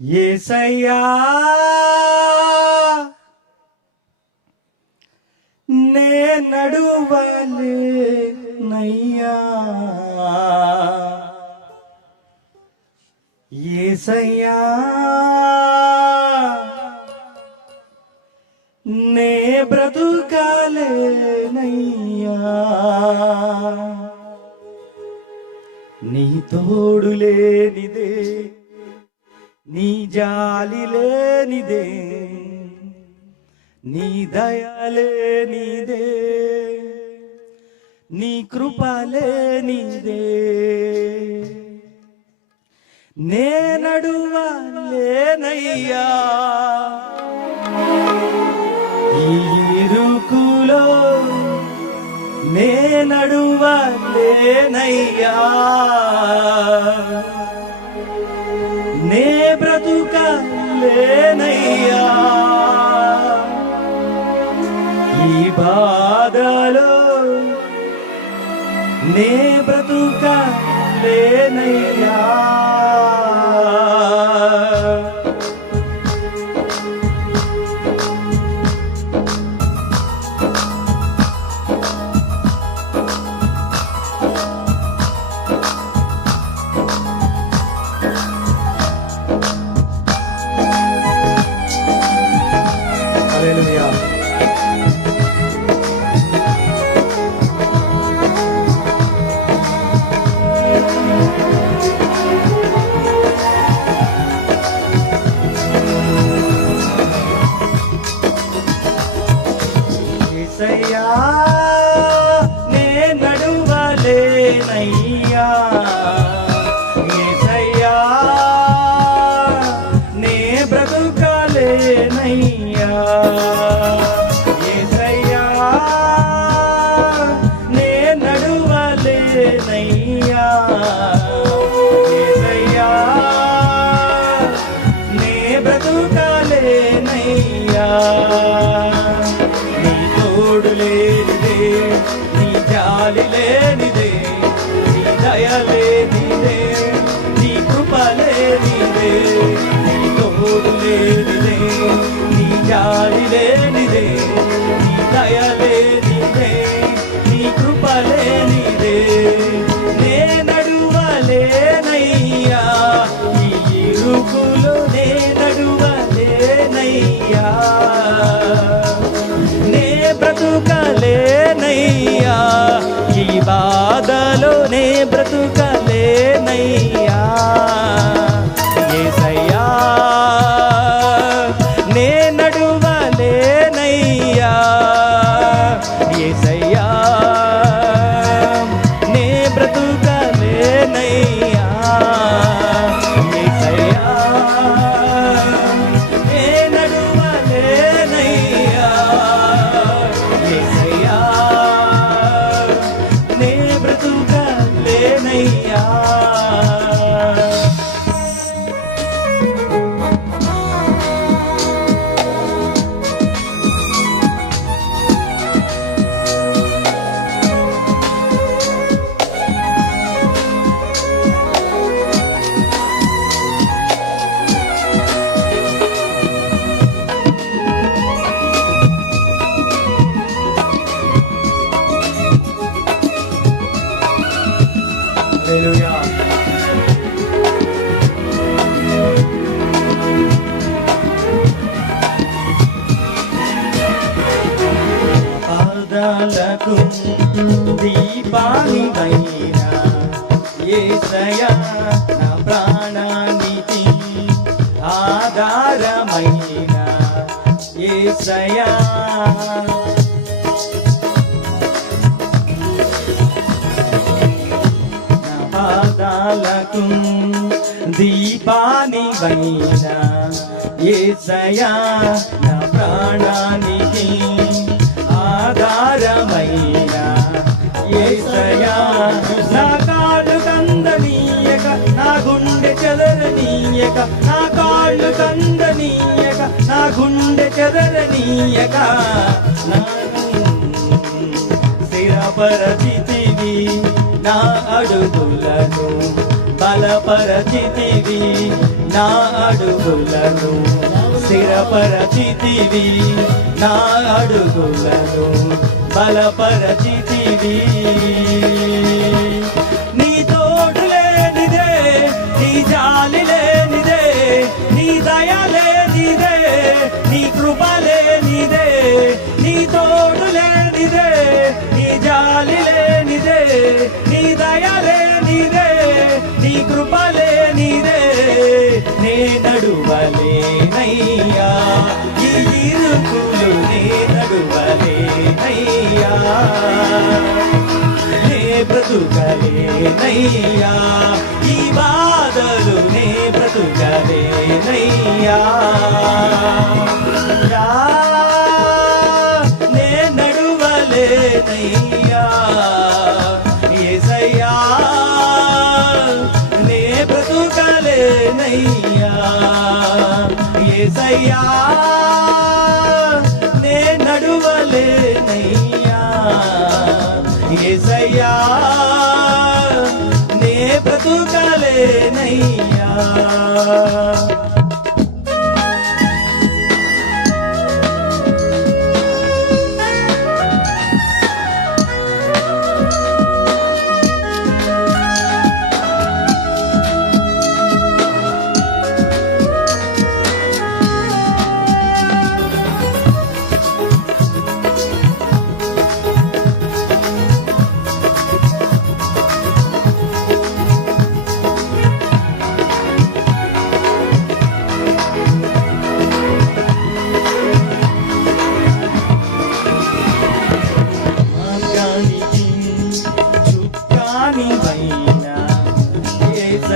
ఏసయ్యా! నే నడువలే నయ్యా! ఏసయ్యా! నే బ్రతుకాలే నయ్యా! నీ తోడు లేనిదే జాలి లేనిదే నీ దయలేనిదే నీ కృపలేనిదే లేనిదే. లేనయ్యా. నడువలేనయ్యా ఈ లేనయ్యా. బ్రతుకలేనయ్యా ఈ బాధలో నే బ్రతుక లేనయ్యా. ഹല്ലേലൂയ పాదాలకు దీపాని వైనా ఏసయా నా ప్రాణానికి ఆధారమైన ఏసయా నా పాదాలకు దీపాని వైనా ఏసయా నా ప్రాణాని చెదరనీయక నా కాళ్ళు కందనీయక నా గుండె చెదరనీయక స్థిరపరచితివి నా అడుగులను బలపరచితివి నా అడుగులను స్థిరపరచితివి నా అడుగులను బలపరచితివి. నీ దయ లేనిదే నీ కృప లేనిదే నీ తోడు లేనిదే నీ జాలి లేనిదే నీ దయ లేనిదే నీ కృప లేనిదే నే నడువలేనయ్యా. ఈ ఇరుకులు నే నడువలేనయ్యా. నే బ్రతుకలేనయ్యా. ఈ బాధలు నే బ్రతుక యా, నే నడువలేనయ్యా యేసయ్యా నే బ్రతుకలేనయ్యా యేసయ్యా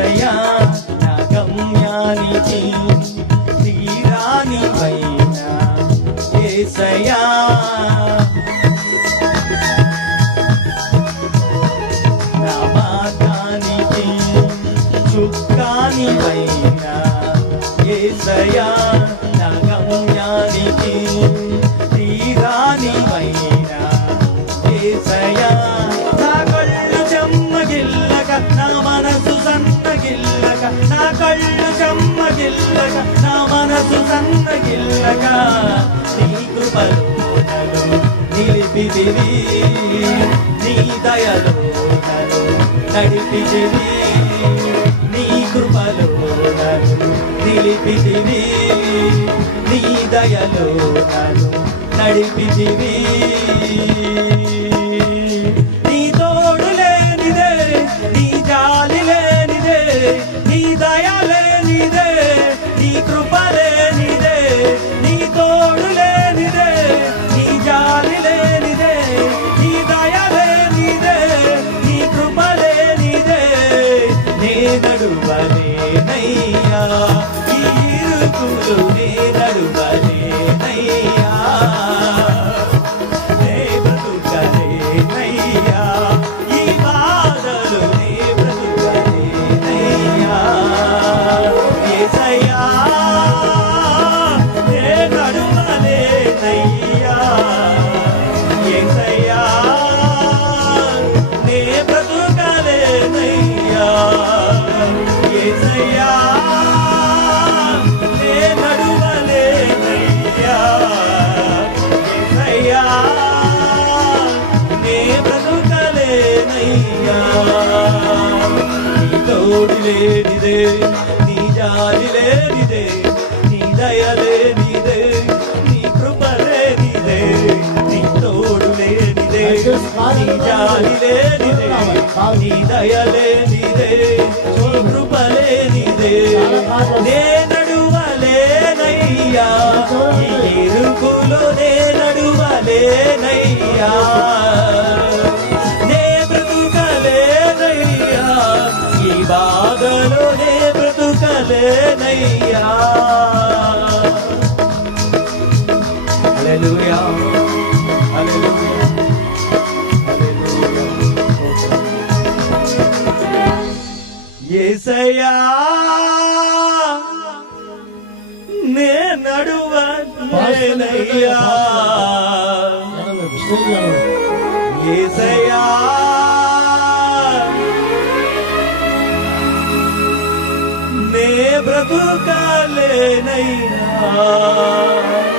ఏసయ్యా నా గమ్యానికి తీరాని పైన ఏసయ్యా నా మార్గానికి చుక్కాని పైన ఏసయా చెమ్మగిల్లక నా మనసు సన్నగిల్లక నీ కృపలోనలు నిలిపిదివి నీ దయలో నడిపిదివి నీ కృపలోనలు నిలిపిదివి నీ దయలో నడిపిదివి నే నడువలేనయ్యా నీ తోడు లేనిదే నీ జాలి లేనిదే నీ దయ లేనిదే నీ కృప లేనిదే నీ తోడు లేనిదే నీ జాలి బ్రతుకలేనయ్యా హల్లెలూయా హల్లెలూయా యేసయ్యా నే బ్రతుకాలేనయ్యా హల్లెలూయా